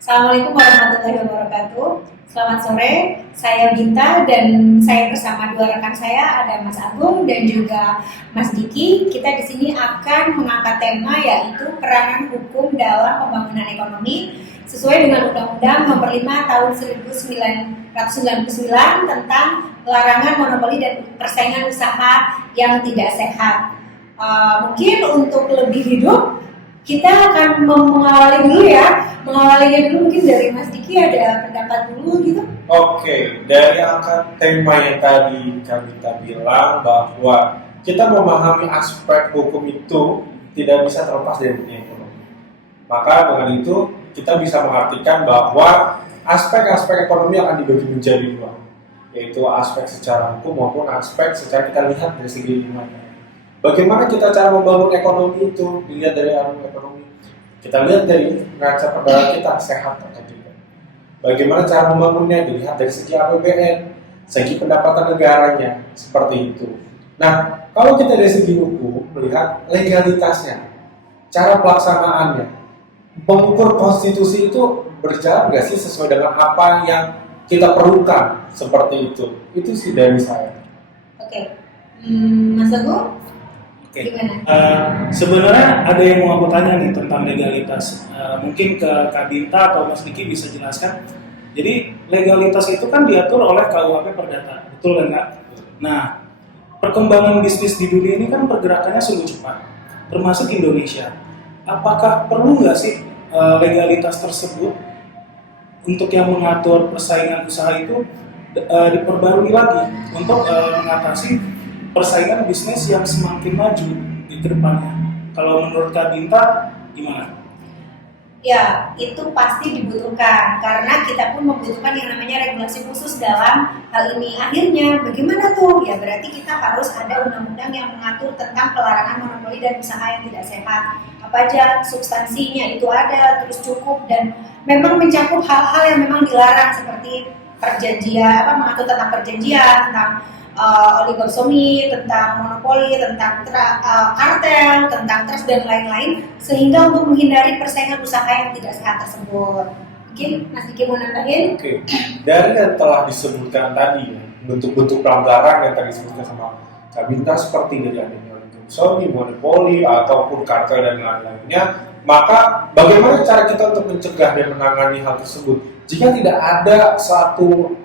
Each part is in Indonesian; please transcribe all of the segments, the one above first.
Assalamualaikum warahmatullahi wabarakatuh. Selamat sore, saya Binta dan saya bersama dua rekan saya, ada Mas Agung dan juga Mas Diki. Kita di sini akan mengangkat tema yaitu peranan hukum dalam pembangunan ekonomi sesuai dengan Undang-Undang Nomor 5 Tahun 1999 tentang larangan monopoli dan persaingan usaha yang tidak sehat. Mungkin untuk lebih hidup kita akan mengawalinya dulu mungkin dari Mas Diki ada pendapat dulu gitu. Oke, dari angka tema yang tadi kita bilang bahwa kita memahami aspek hukum itu tidak bisa terlepas dari dunia ekonomi. Maka dengan itu kita bisa mengartikan bahwa aspek-aspek ekonomi akan dibagi menjadi dua, yaitu aspek secara hukum maupun aspek secara kita lihat dari segi lingkungan. Bagaimana kita cara membangun ekonomi itu dilihat dari ekonomi. Kita lihat dari neraca perdagangan kita sehat atau tidak. Bagaimana cara membangunnya dilihat dari segi APBN, segi pendapatan negaranya, seperti itu. Nah, kalau kita dari segi hukum melihat legalitasnya, cara pelaksanaannya, mengukur konstitusi itu berjalan nggak sih sesuai dengan apa yang kita perlukan, seperti itu. Itu sih dari saya. Oke, Mas Agung? Oke. Sebenarnya ada yang mau aku tanya nih tentang legalitas. Mungkin ke Kak Binta atau Mas Diki bisa jelaskan. Jadi legalitas itu kan diatur oleh KUHP Perdata, betul kan Kak? Nah, perkembangan bisnis di dunia ini kan pergerakannya sungguh cepat, termasuk Indonesia. Apakah perlu nggak sih legalitas tersebut untuk yang mengatur persaingan usaha itu diperbarui lagi untuk mengatasi persaingan bisnis yang semakin maju di kedepannya? Kalau menurut Kak Binta, gimana? Ya, itu pasti dibutuhkan karena kita pun membutuhkan yang namanya regulasi khusus dalam hal ini. Akhirnya, bagaimana tuh? Ya berarti kita harus ada undang-undang yang mengatur tentang pelarangan monopoli dan usaha yang tidak sehat. Apa aja substansinya itu ada, terus cukup dan memang mencakup hal-hal yang memang dilarang seperti perjanjian, mengatur tentang perjanjian, tentang oligosoli, tentang monopoli, tentang kartel, tentang trust dan lain-lain, sehingga untuk menghindari persaingan usaha yang tidak sehat tersebut. Mungkin Mas Diki mau nambahin? Oke, dari yang telah disebutkan tadi, bentuk-bentuk pelanggaran yang tadi disebutkan sama Kak Binta seperti dari adanya oligosoli, monopoli, ataupun kartel dan lain-lainnya, maka bagaimana cara kita untuk mencegah dan menangani hal tersebut? Jika tidak ada satu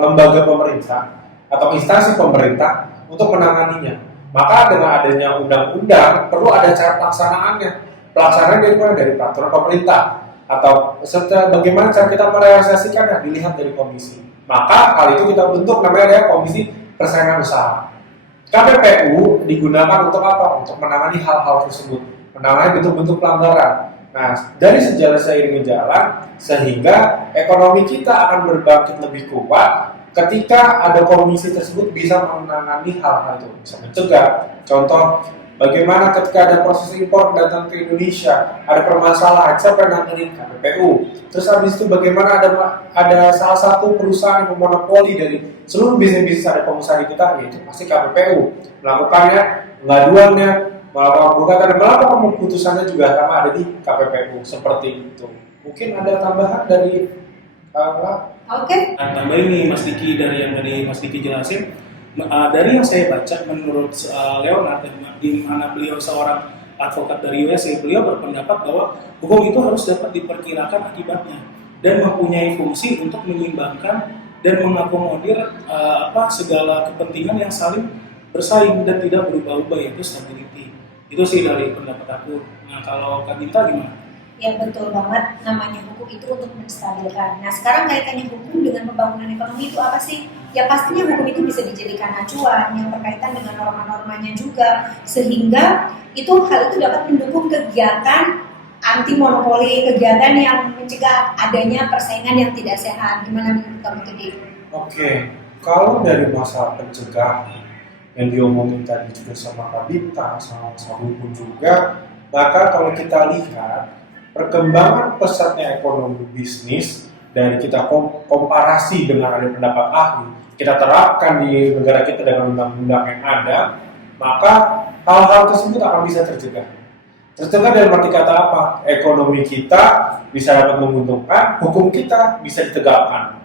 lembaga pemerintah atau instansi pemerintah untuk menanganinya, maka dengan adanya undang-undang perlu ada cara pelaksanaannya. Pelaksanaan dari peraturan pemerintah atau serta bagaimana cara kita merealisasikannya dilihat dari komisi. Maka hal itu kita bentuk namanya Komisi Persaingan Usaha. KPPU digunakan untuk apa? Untuk menangani hal-hal tersebut, menangani bentuk-bentuk pelanggaran. Nah, dari sejalan seiring jalan sehingga ekonomi kita akan berbangkit lebih kuat ketika ada komisi tersebut bisa menangani hal-hal itu, bisa mencegah. Contoh, bagaimana ketika ada proses impor datang ke Indonesia, ada permasalahan, siapa yang nanganin? KPPU. Terus habis itu bagaimana ada salah satu perusahaan yang memonopoli dari seluruh bisnis ada pengusaha di kita, yaitu pasti KPPU. Melakukannya, pengaduannya, melakukan gugatan, dan melakukan keputusannya juga sama ada di KPPU, seperti itu. Mungkin ada tambahan dari Oke. Tambah ini Mas Diki dari yang tadi Mas Diki jelasin, dari yang saya baca menurut Leonard, di mana beliau seorang advokat dari USA, beliau berpendapat bahwa hukum itu harus dapat diperkirakan akibatnya dan mempunyai fungsi untuk menyeimbangkan dan mengakomodir segala kepentingan yang saling bersaing dan tidak berubah-ubah, yaitu stability. Itu sih dari pendapat aku. Nah, kalau Kak Binta gimana? Ya betul banget, namanya hukum itu untuk menstabilkan. Nah sekarang kaitannya hukum dengan pembangunan ekonomi itu apa sih? Ya pastinya hukum itu bisa dijadikan acuan yang berkaitan dengan norma-normanya juga, sehingga hal itu dapat mendukung kegiatan anti monopoli, kegiatan yang mencegah adanya persaingan yang tidak sehat. Gimana menurut kamu tadi? Oke, kalau dari masalah pencegahan yang diomongin tadi juga sama Kak Binta, sama hukum juga, maka kalau kita lihat perkembangan pesatnya ekonomi bisnis dari kita komparasi dengan ada pendapat ahli, kita terapkan di negara kita dengan undang-undang yang ada, maka hal-hal tersebut akan bisa tercegah. Tercegah dalam arti kata apa? Ekonomi kita bisa dapat menguntungkan, hukum kita bisa ditegakkan.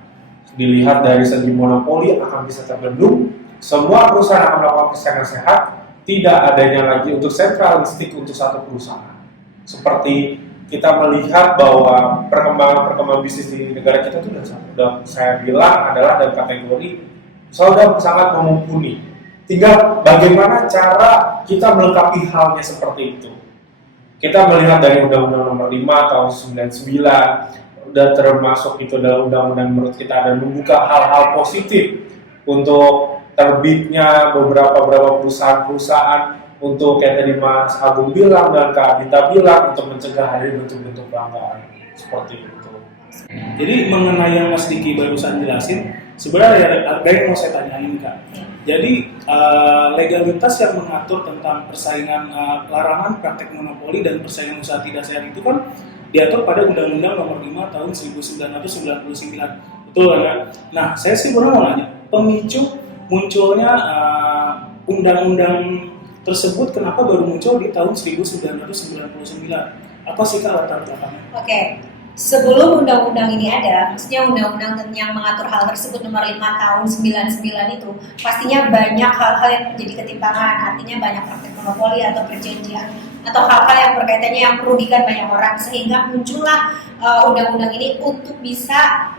Dilihat dari segi monopoli akan bisa terbendung, semua perusahaan akan melakukan persaingan sehat, tidak adanya lagi untuk sentralistik untuk satu perusahaan. Seperti kita melihat bahwa perkembangan bisnis di negara kita itu sudah saya bilang adalah dalam kategori sudah sangat mumpuni. Tinggal bagaimana cara kita melengkapi halnya seperti itu. Kita melihat dari Undang-Undang Nomor 5 tahun 99 udah termasuk itu dalam undang-undang menurut kita dan membuka hal-hal positif untuk terbitnya beberapa perusahaan-perusahaan untuk kayak tadi Mas Agung bilang dan Kak Adita bilang untuk mencegah hadir bentuk-bentuk pelanggaran seperti itu. Jadi mengenai yang Mas Diki barusan jelasin, sebenarnya ada yang mau saya tanyain Kak. Jadi legalitas yang mengatur tentang persaingan larangan praktek monopoli dan persaingan usaha tidak sehat itu kan diatur pada Undang-Undang Nomor 5 tahun 1999. Betul kan? Nah, saya sih mau nanya, pemicu munculnya undang-undang tersebut kenapa baru muncul di tahun 1999? Apa sih Kak latar belakangnya? Oke. Sebelum undang-undang ini ada, maksudnya undang-undang yang mengatur hal tersebut nomor 5 tahun 99 itu, pastinya banyak hal-hal yang menjadi ketimpangan, artinya banyak praktik monopoli atau perjanjian atau hal-hal yang berkaitannya yang merugikan banyak orang, sehingga muncullah undang-undang ini untuk bisa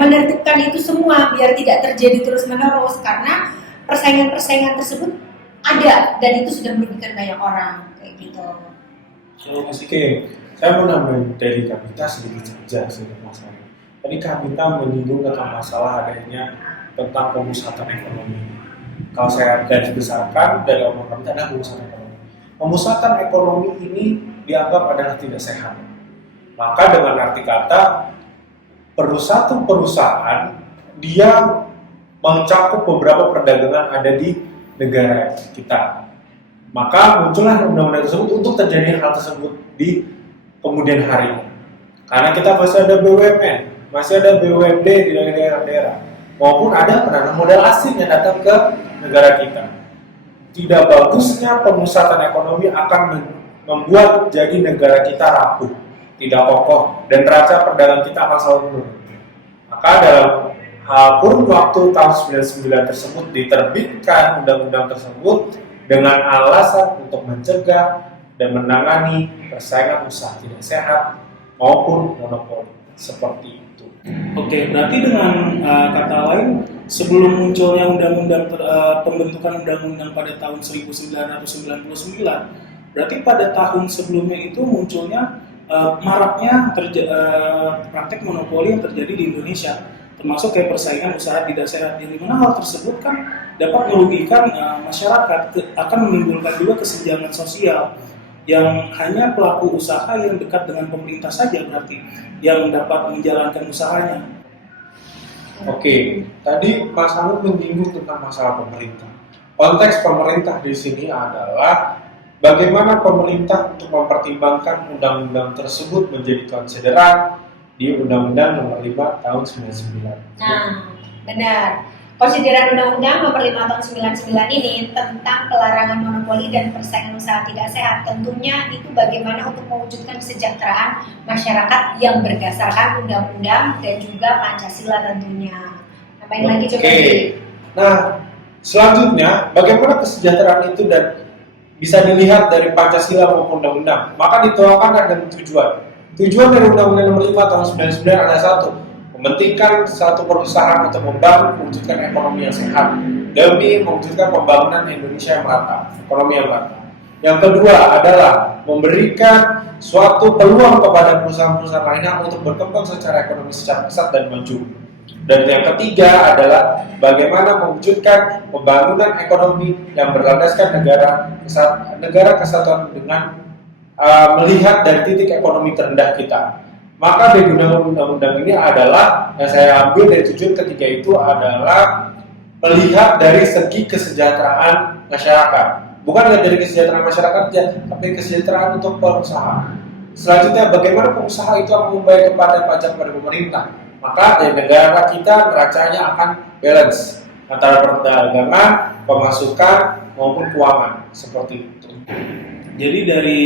menertibkan itu semua biar tidak terjadi terus-menerus, karena persaingan-persaingan tersebut ada dan itu sudah merugikan banyak orang kayak gitu. Oke. Saya mau nambahin dari Kabita sedikit saja sedikit masalah. Tadi Kabita menyinggung tentang masalah adanya tentang pemusatan ekonomi. Kalau saya garis besarkan dari omong Kabita ada pemusatan ekonomi. Pemusatan ekonomi ini dianggap adalah tidak sehat. Maka dengan arti kata satu perusahaan dia mencakup beberapa perdagangan ada di negara kita. Maka muncullah undang-undang tersebut untuk terjadi hal tersebut di kemudian hari. Karena kita masih ada BUMN, masih ada BUMD di daerah-daerah, maupun ada penanam modal asing yang datang ke negara kita. Tidak bagusnya pemusatan ekonomi akan membuat jadi negara kita rapuh, tidak kokoh, dan neraca perdagangan kita akan selalu menurun. Maka dalam kurun waktu tahun 99 tersebut diterbitkan undang-undang tersebut dengan alasan untuk mencegah dan menangani persaingan usaha tidak sehat maupun monopoli seperti itu. Oke, berarti dengan kata lain, sebelum munculnya pembentukan undang-undang pada tahun 1999, berarti pada tahun sebelumnya itu munculnya maraknya praktek monopoli yang terjadi di Indonesia, termasuk kayak persaingan usaha tidak sehat, yang dimana hal tersebut kan dapat merugikan masyarakat, akan menimbulkan juga kesenjangan sosial yang hanya pelaku usaha yang dekat dengan pemerintah saja berarti yang dapat menjalankan usahanya. Oke, tadi Mas Anu menyinggung tentang masalah pemerintah. Konteks pemerintah di sini adalah bagaimana pemerintah untuk mempertimbangkan undang-undang tersebut menjadi konsideran di Undang-Undang Nomor 5 tahun 99. Nah, benar. Konsideran Undang-Undang Nomor 5 tahun 99 ini tentang pelarangan monopoli dan persaingan usaha tidak sehat, tentunya itu bagaimana untuk mewujudkan kesejahteraan masyarakat yang berdasarkan undang-undang dan juga Pancasila tentunya. Apain lagi coba? Nah, selanjutnya bagaimana kesejahteraan itu dan bisa dilihat dari Pancasila maupun undang-undang. Maka dituangkan ada tujuan. Tujuan dari Undang-Undang Nomor 5 tahun 99 adalah satu, mementingkan satu perusahaan untuk membangun mewujudkan ekonomi yang sehat demi mewujudkan pembangunan Indonesia yang merata, ekonomi yang merata. Yang kedua adalah memberikan suatu peluang kepada perusahaan-perusahaan lainnya untuk berkembang secara ekonomi secara pesat dan maju. Dan yang ketiga adalah bagaimana mewujudkan pembangunan ekonomi yang berlandaskan negara kesatuan dengan melihat dari titik ekonomi terendah kita. Maka dari undang-undang ini adalah yang saya ambil dari tujuan ketiga itu adalah melihat dari segi kesejahteraan masyarakat. Bukan dari kesejahteraan masyarakat saja, tapi kesejahteraan untuk pengusaha. Selanjutnya bagaimana pengusaha itu akan membayar kepada pajak pada pemerintah. Maka dari negara kita neracanya akan balance antara perdagangan, pemasukan maupun keuangan seperti itu. Jadi dari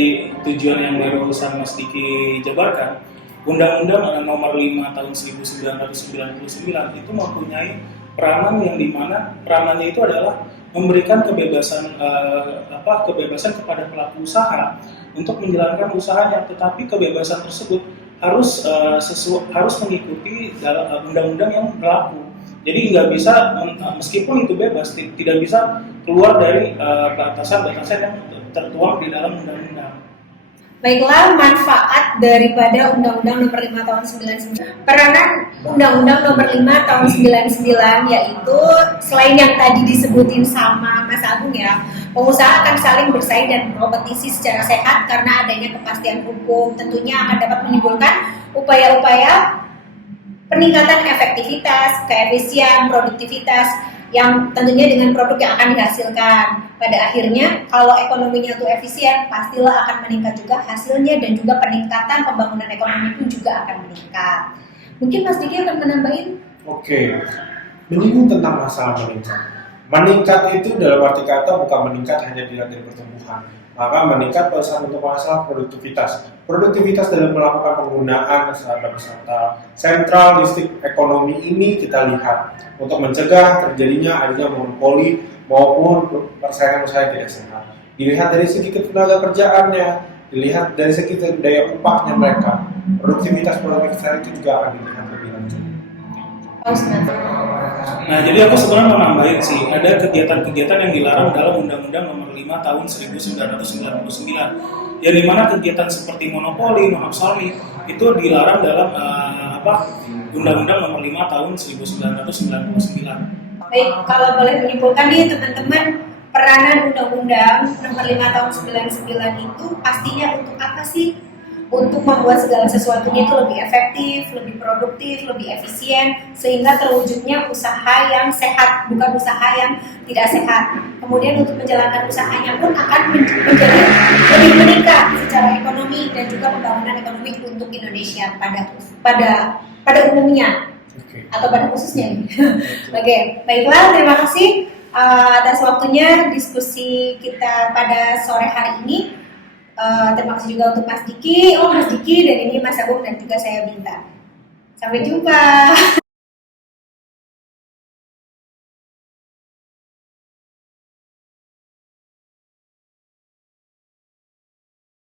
tujuan yang barusan Mas Diki jabarkan, Undang-Undang Nomor 5 Tahun 1999 itu mempunyai peranan yang dimana peranannya itu adalah memberikan kebebasan kepada pelaku usaha untuk menjalankan usahanya, tetapi kebebasan tersebut harus mengikuti undang-undang yang berlaku. Jadi nggak bisa, meskipun itu bebas, tidak bisa keluar dari batasan-batasan yang tertuang di dalam undang-undang. Baiklah, manfaat daripada Undang-Undang Nomor 5 Tahun 99. Peranan Undang-Undang Nomor 5 Tahun 99 yaitu selain yang tadi disebutin sama Mas Agung ya, pengusaha akan saling bersaing dan berkompetisi secara sehat karena adanya kepastian hukum. Tentunya akan dapat menimbulkan upaya-upaya peningkatan efektivitas, keefisien, produktivitas yang tentunya dengan produk yang akan dihasilkan. Pada akhirnya, kalau ekonominya itu efisien, pastilah akan meningkat juga hasilnya dan juga peningkatan pembangunan ekonomi pun juga akan meningkat. Mungkin Mas Diki akan menambahin? Oke, menyinggung tentang masalah meningkat. Meningkat itu dalam arti kata bukan meningkat hanya dilihat dari pertumbuhan, maka meningkat pada untuk masalah produktivitas. Produktivitas dalam melakukan penggunaan wisata sentral listrik ekonomi ini kita lihat untuk mencegah terjadinya adanya monopoli maupun persaingan usaha yang tidak sehat. Dilihat dari segi ketenaga kerjaannya, dilihat dari segi daya upahnya mereka. Produktivitas itu juga akan dilihat lebih lanjut. Nah, jadi aku sebenarnya mau nambahin sih, ada kegiatan-kegiatan yang dilarang dalam Undang-Undang Nomor 5 Tahun 1999, yang dimana kegiatan seperti monopoli, monopsoni itu dilarang dalam Undang-Undang Nomor 5 Tahun 1999. Baik, kalau boleh menyimpulkan nih teman-teman, peranan Undang-Undang Nomor 5 Tahun 99 itu pastinya untuk apa sih? Untuk membuat segala sesuatunya itu lebih efektif, lebih produktif, lebih efisien, sehingga terwujudnya usaha yang sehat, bukan usaha yang tidak sehat. Kemudian untuk menjalankan usahanya pun akan menjadi lebih meningkat secara ekonomi dan juga pembangunan ekonomi untuk Indonesia pada umumnya. Atau pada khususnya. Oke, baiklah, terima kasih atas waktunya diskusi kita pada sore hari ini. Terima kasih juga untuk Mas Diki, dan ini Mas Agung dan juga saya Binta. Sampai jumpa.